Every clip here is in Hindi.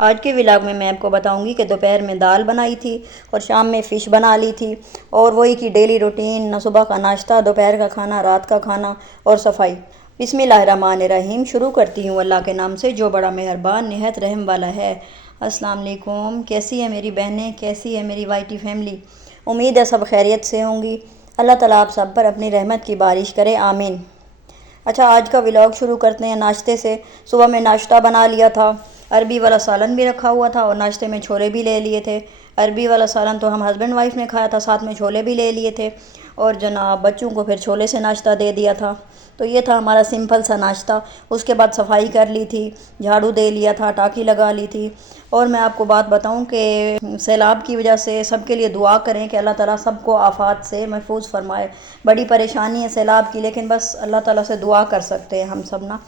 आज के व्लॉग में मैं आपको बताऊंगी कि दोपहर में दाल बनाई थी और शाम में फ़िश बना ली थी। और वही की डेली रूटीन, न सुबह का नाश्ता, दोपहर का खाना, रात का खाना और सफाई। बिस्मिल्लाहिर्रहमानिर्रहीम। शुरू करती हूँ अल्लाह के नाम से जो बड़ा मेहरबान निहायत रहम वाला है। अस्सलाम वालेकुम। कैसी है मेरी बहनें, कैसी है मेरी वाइटी फैमिली? उम्मीद है सब खैरियत से होंगी। अल्लाह ताला आप सब पर अपनी रहमत की बारिश करे, आमीन। अच्छा, आज का व्लॉग शुरू करते हैं नाश्ते से। सुबह में नाश्ता बना लिया था, अरबी वाला सालन भी रखा हुआ था और नाश्ते में छोले भी ले लिए थे। अरबी वाला सालन तो हम हस्बैंड वाइफ ने खाया था, साथ में छोले भी ले लिए थे और जनाब बच्चों को फिर छोले से नाश्ता दे दिया था। तो ये था हमारा सिंपल सा नाश्ता। उसके बाद सफाई कर ली थी, झाड़ू दे लिया था, टाँकी लगा ली थी। और मैं आपको बात बताऊं कि सैलाब की वजह से सबके लिए दुआ करें कि अल्लाह ताला सबको आफात से महफूज फरमाए। बड़ी परेशानी है सैलाब की, लेकिन बस अल्लाह ताला से दुआ कर सकते हैं हम सब ना।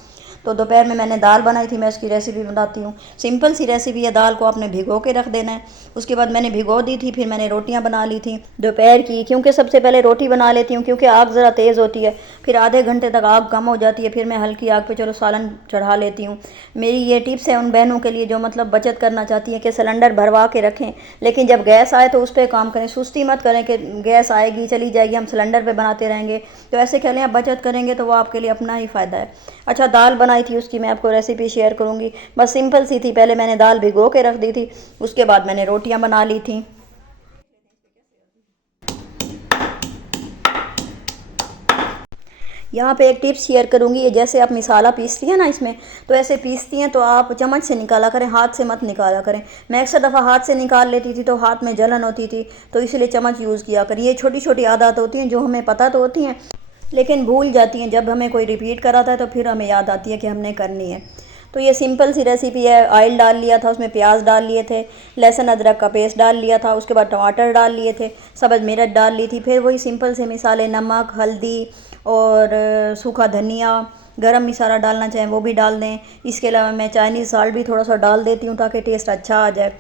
तो दोपहर में मैंने दाल बनाई थी, मैं उसकी रेसिपी बताती हूँ। सिंपल सी रेसिपी है, दाल को आपने भिगो के रख देना है। उसके बाद मैंने भिगो दी थी, फिर मैंने रोटियां बना ली थी दोपहर की। क्योंकि सबसे पहले रोटी बना लेती हूँ क्योंकि आग ज़रा तेज़ होती है, फिर आधे घंटे तक आग कम हो जाती है, फिर मैं हल्की आग पे चलो सालन चढ़ा लेती हूँ। मेरी ये टिप्स है उन बहनों के लिए जो मतलब बचत करना चाहती हैं कि सिलेंडर भरवा के रखें, लेकिन जब गैस आए तो उस पर काम करें। सुस्ती मत करें कि गैस आएगी चली जाएगी, हम सिलेंडर पे बनाते रहेंगे। तो ऐसे कह लें आप बचत करेंगे तो वो आपके लिए अपना ही फ़ायदा है। अच्छा, दाल बनाई थी, उसकी मैं आपको रेसिपी शेयर करूँगी। बस सिंपल सी थी, पहले मैंने दाल भिगो के रख दी थी, उसके बाद मैंने रोटियां बना ली थी। यहाँ पे एक टिप्स शेयर करूँगी, ये जैसे आप मिसाला पीसती हैं ना इसमें, तो ऐसे पीसती हैं तो आप चम्मच से निकाला करें, हाथ से मत निकाला करें। मैं अक्सर दफ़ा हाथ से निकाल लेती थी तो हाथ में जलन होती थी, तो इसलिए चम्मच यूज़ किया करें। ये छोटी छोटी आदत होती हैं जो हमें पता तो होती हैं लेकिन भूल जाती हैं। जब हमें कोई रिपीट कराता है तो फिर हमें याद आती है कि हमने करनी है। तो ये सिंपल सी रेसिपी है। ऑयल डाल लिया था, उसमें प्याज डाल लिए थे, लहसुन अदरक का पेस्ट डाल लिया था, उसके बाद टमाटर डाल लिए थे, सब्ज़ मिर्च डाल ली थी, फिर वही सिंपल से मिसाले, नमक, हल्दी और सूखा धनिया, गरम मसाला डालना चाहें वो भी डाल दें। इसके अलावा मैं चाइनीज़ साल्ट भी थोड़ा सा डाल देती हूँ ताकि टेस्ट अच्छा आ जाए।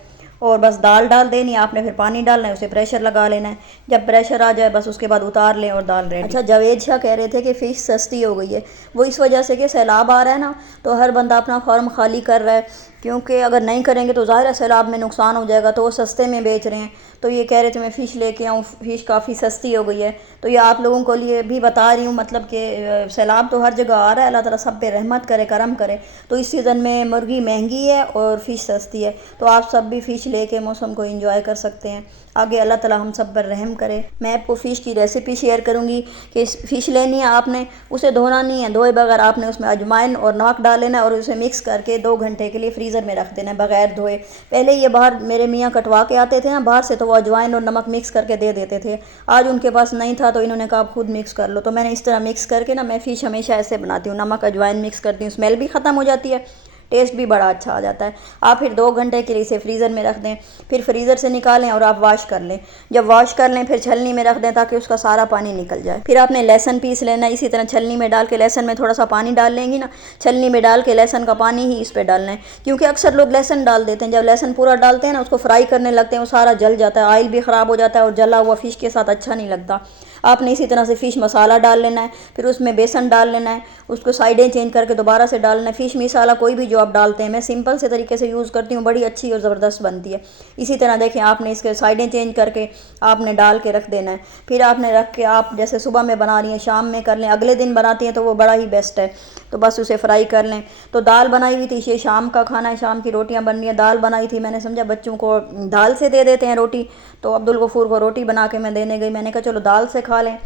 और बस दाल डाल देनी आपने, फिर पानी डालना है, उसे प्रेशर लगा लेना है। जब प्रेशर आ जाए बस उसके बाद उतार लें और दाल रेडी। अच्छा, जावेद शाह कह रहे थे कि फ़िश सस्ती हो गई है। वो इस वजह से कि सैलाब आ रहा है ना, तो हर बंदा अपना फार्म खाली कर रहा है, क्योंकि अगर नहीं करेंगे तो ज़ाहिर है सैलाब में नुकसान हो जाएगा, तो वो सस्ते में बेच रहे हैं। तो ये कह रहे थे मैं फ़िश लेके आऊँ, फ़िश काफ़ी सस्ती हो गई है। तो ये आप लोगों को लिए भी बता रही हूँ, मतलब कि सैलाब तो हर जगह आ रहा है, अल्लाह ताला सब पे रहमत करे, करम करे। तो इस सीज़न में मुर्गी महंगी है और फ़िश सस्ती है, तो आप सब भी फ़िश लेके मौसम को एंजॉय कर सकते हैं। आगे अल्लाह ताला हम सब पर रहम करे। मैं आपको फ़िश की रेसिपी शेयर करूँगी कि फ़िश लेनी है आपने, उसे धोना नहीं है, धोए बगैर आपने उसमें अजवाइन और नमक डाल लेना है और उसे मिक्स करके 2 घंटे के लिए फ्रीज़र में रख देना है बगैर धोए। पहले ये बाहर मेरे मियाँ कटवा के आते थे ना बाहर से, तो वो अजवाइन और नमक मिक्स करके दे देते थे। आज उनके पास नहीं था तो इन्होंने कहा आप खुद मिक्स कर लो। तो मैंने इस तरह मिक्स करके ना, मैं फ़िश हमेशा ऐसे बनाती हूँ, नमक अजवाइन मिक्स करती हूँ, स्मेल भी ख़त्म हो जाती है, टेस्ट भी बड़ा अच्छा आ जाता है। आप फिर 2 घंटे के लिए इसे फ्रीज़र में रख दें, फिर फ्रीज़र से निकालें और आप वॉश कर लें। जब वॉश कर लें फिर छलनी में रख दें ताकि उसका सारा पानी निकल जाए। फिर आपने लहसुन पीस लेना है, इसी तरह छलनी में डाल के, लहसुन में थोड़ा सा पानी डाल लेंगी ना, छलनी में डाल के लहसुन का पानी ही इस पर डालना है। क्योंकि अक्सर लोग लहसुन डाल देते हैं, जब लहसुन पूरा डालते हैं ना, उसको फ्राई करने लगते हैं, वो सारा जल जाता है, ऑयल भी ख़राब हो जाता है और जला हुआ फ़िश के साथ अच्छा नहीं लगता। आपने इसी तरह से फ़िश मसाला डाल लेना है, फिर उसमें बेसन डाल लेना है, उसको साइडें चेंज करके दोबारा से डालना है। फ़िश मसाला कोई भी जो आप डालते हैं, मैं सिंपल से तरीके से यूज़ करती हूँ, बड़ी अच्छी और ज़बरदस्त बनती है। इसी तरह देखें, आपने इसके साइडें चेंज करके आपने डाल के रख देना है। फिर आपने रख के, आप जैसे सुबह में बना रही हैं शाम में कर लें, अगले दिन बनाती हैं तो वो बड़ा ही बेस्ट है। तो बस उसे फ्राई कर लें। तो दाल बनाई हुई थी, ये शाम का खाना है, शाम की रोटियां बन रही हैं। दाल बनाई थी, मैंने समझा बच्चों को दाल से दे देते हैं रोटी, तो अब्दुल गफूर को रोटी बना के मैं देने गई। मैंने कहा चलो दाल से खा लें।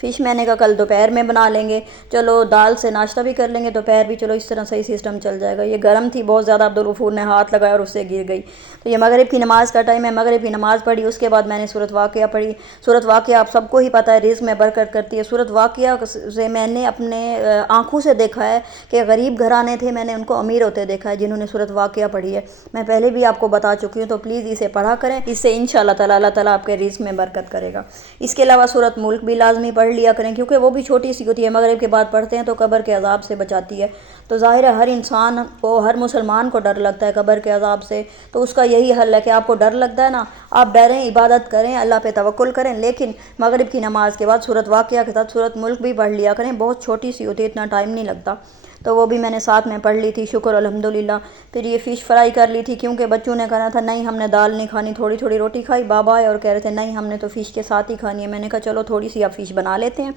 फ़िश मैंने कहा कल दोपहर में बना लेंगे, चलो दाल से नाश्ता भी कर लेंगे, दोपहर भी, चलो इस तरह सही सिस्टम चल जाएगा। ये गर्म थी बहुत ज़्यादा, अब्दुल गफूर ने हाथ लगाया और उससे गिर गई। तो ये मगरिब की नमाज़ का टाइम है, मगरिब की नमाज़ पढ़ी, उसके बाद मैंने सूरत वाक़िया पढ़ी। सूरत वाक़िया आप सबको ही पता है रिज़्क़ में बरकत करती है। सूरत वाक़िया से मैंने अपने आँखों से देखा है कि गरीब घराने थे, मैंने उनको अमीर होते देखा है जिन्होंने सूरत वाक़िया पढ़ी है। मैं पहले भी आपको बता चुकी हूँ, तो प्लीज़ इसे पढ़ा करें, इससे इंशाअल्लाह ताला अल्लाह ताला आपके रिज़्क़ में बरकत करेगा। इसके अलावा सूरत मुल्क भी लाजमी पढ़ लिया करें, क्योंकि वो भी छोटी सी होती है, मगरिब के बाद पढ़ते हैं तो कब्र के अज़ाब से बचाती है। तो ज़ाहिर है हर इंसान को, हर मुसलमान को डर लगता है कब्र के अज़ाब से। तो उसका यही हल है कि आपको डर लगता है ना, आप डरें, इबादत करें, अल्लाह पे तवक्कुल करें, लेकिन मगरिब की नमाज़ के बाद सूरत वाक़िया के साथ सूरत मुल्क भी पढ़ लिया करें। बहुत छोटी सी होती है, इतना टाइम नहीं लगता। तो वो भी मैंने साथ में पढ़ ली थी, शुक्र अल्हम्दुलिल्लाह। फिर ये फ़िश फ्राई कर ली थी, क्योंकि बच्चों ने कहा था नहीं हमने दाल नहीं खानी, थोड़ी थोड़ी रोटी खाई। बाबा आए और कह रहे थे नहीं हमने तो फ़िश के साथ ही खानी है। मैंने कहा चलो थोड़ी सी अब फ़िश बना लेते हैं,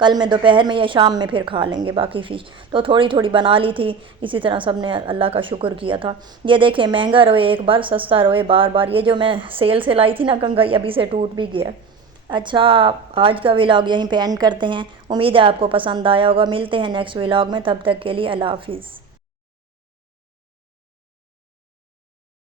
कल में दोपहर में या शाम में फिर खा लेंगे बाकी फ़िश। तो थोड़ी थोड़ी बना ली थी। इसी तरह सब ने अल्लाह का शुक्र किया था। ये देखें, महंगा रोए एक बार, सस्ता रोए बार बार। ये जो मैं सेल से लाई थी ना कंघी, अभी से टूट भी गया। अच्छा, आज का व्लॉग यहीं पे एंड करते हैं। उम्मीद है आपको पसंद आया होगा। मिलते हैं नेक्स्ट व्लॉग में, तब तक के लिए अल्लाह हाफिज़।